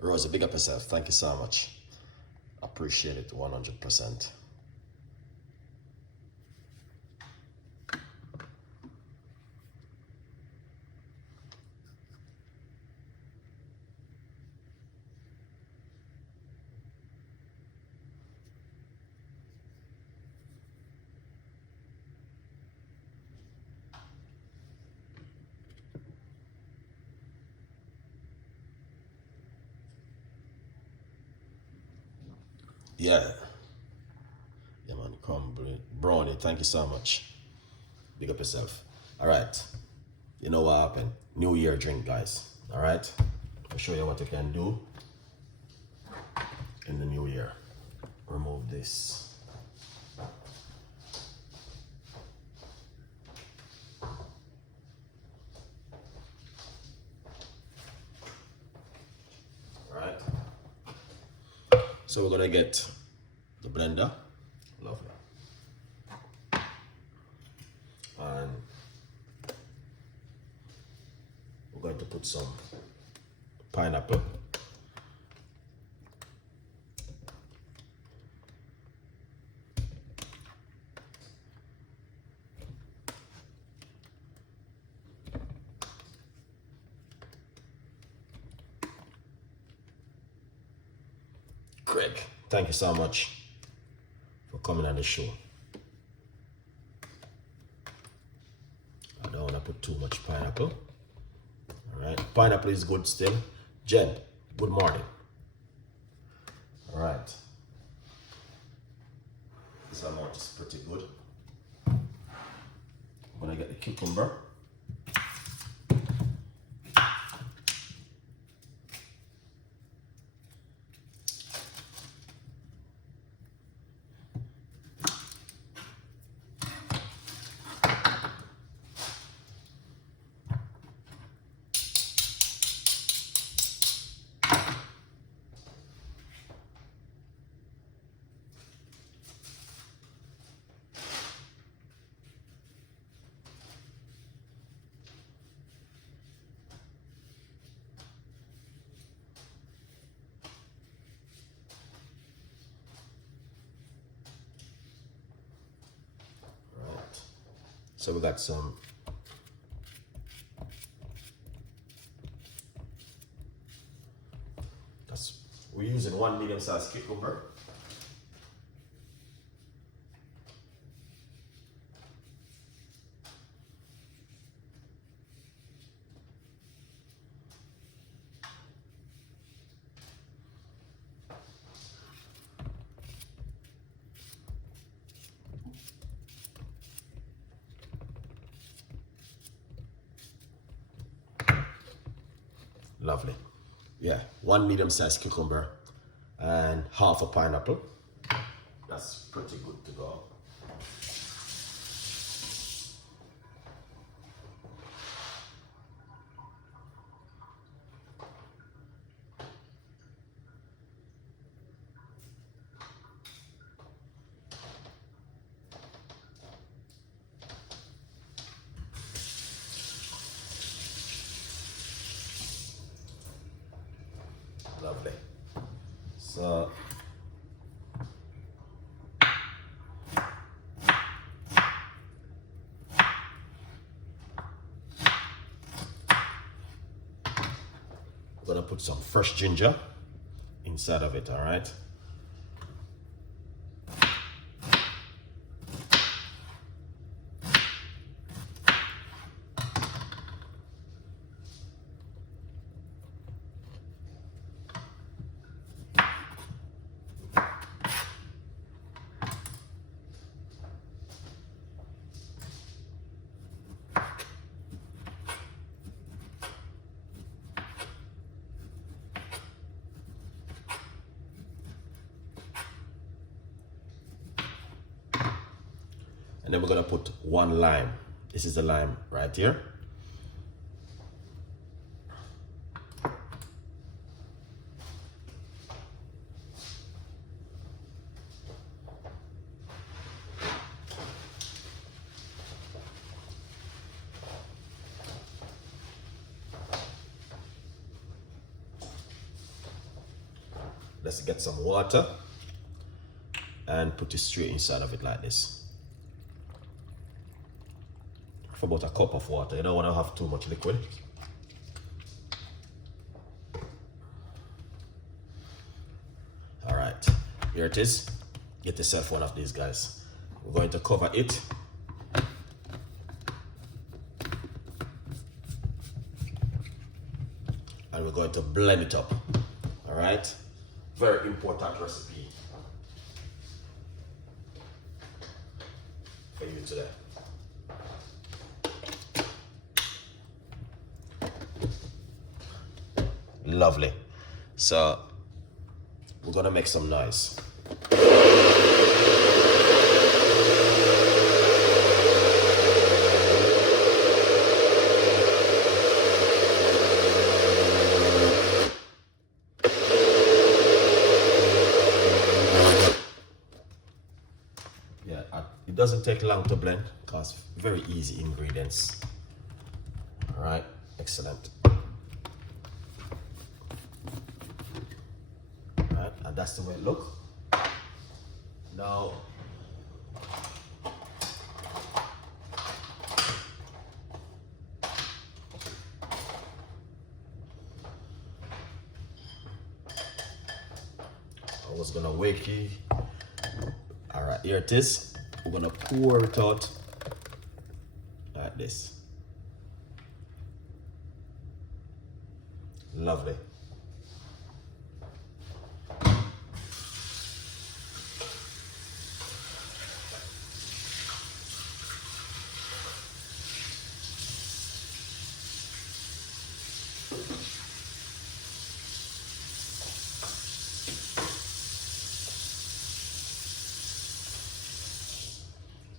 Rosie, big up yourself. Thank you so much. Appreciate it 100%. Yeah. Yeah, man. Come, Brownie. Thank you so much. Big up yourself. All right. You know what happened? New Year drink, guys. All right. I'll show you what you can do in the new year. Remove this. All right. So we're gonna get the blender. Lovely. And we're going to put some pineapple. Craig, thank you so much for coming on the show. I don't want to put too much pineapple. All right, pineapple is good still. Jen, good morning. All right, this amount is pretty good. I'm gonna get the cucumber. So we got some we're using 1 medium-sized cucumber. Lovely. Yeah, 1 medium-sized cucumber and half a pineapple. That's pretty good to go. Lovely. So we're gonna put some fresh ginger inside of it, all right? And then we're gonna put 1 lime. This is the lime right here. Let's get some water and put it straight inside of it like this. For about a cup of water. You don't want to have too much liquid. All right, here it is. Get yourself one of these guys. We're going to cover it. And we're going to blend it up. All right, very important recipe for you today. Lovely. So we're gonna make some noise. Yeah, it doesn't take long to blend because very easy ingredients. All right, excellent. And that's the way it looks. Now, I was gonna wake you. All right, here it is. We're gonna pour it out like this. Lovely.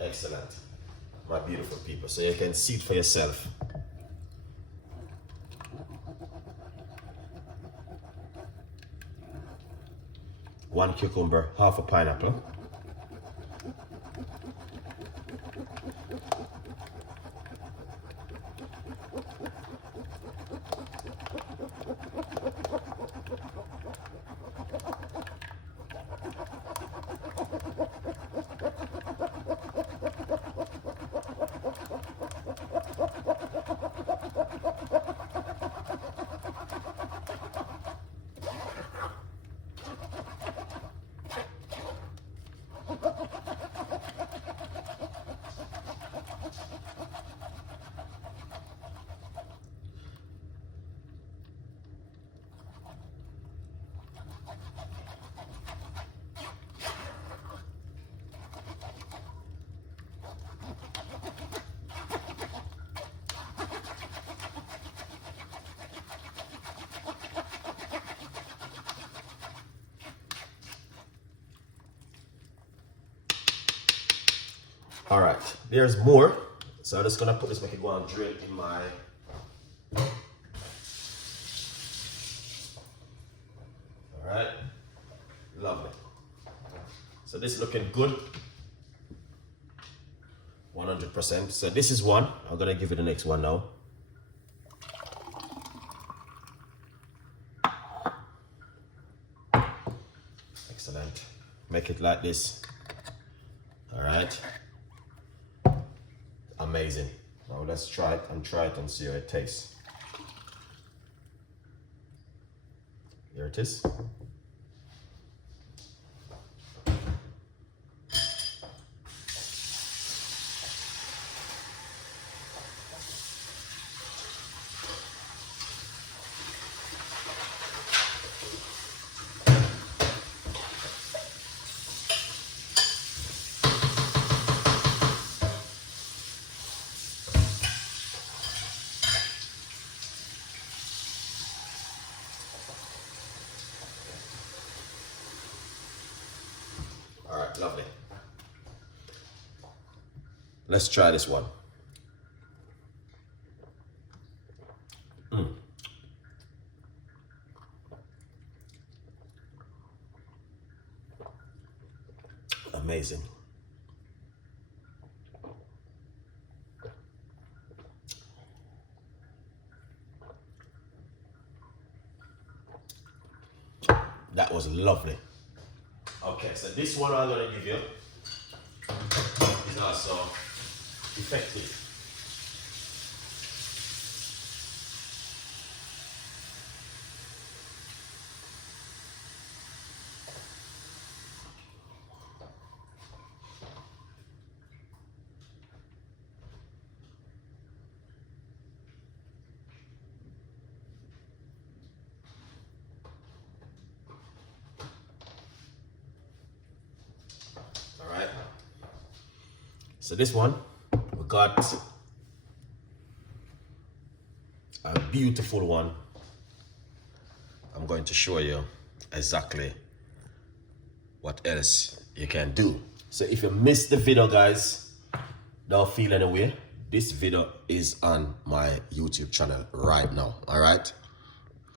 Excellent, my beautiful people. So you can see it for yourself. One cucumber, half a pineapple. All right, there's more. So I'm just gonna put this, make it go and drain in my. All right, lovely. So this is looking good. 100%. So this is one. I'm gonna give you the next one now. Excellent. Make it like this. All right. Amazing. Now let's try it and see how it tastes. Here it is. All right, lovely. Let's try this one. Amazing. That was lovely. Okay, so this one I'm gonna give you is also effective. All right. So this one, we got a beautiful one. I'm going to show you exactly what else you can do. So if you missed the video, guys, don't feel any way. This video is on my YouTube channel right now. All right.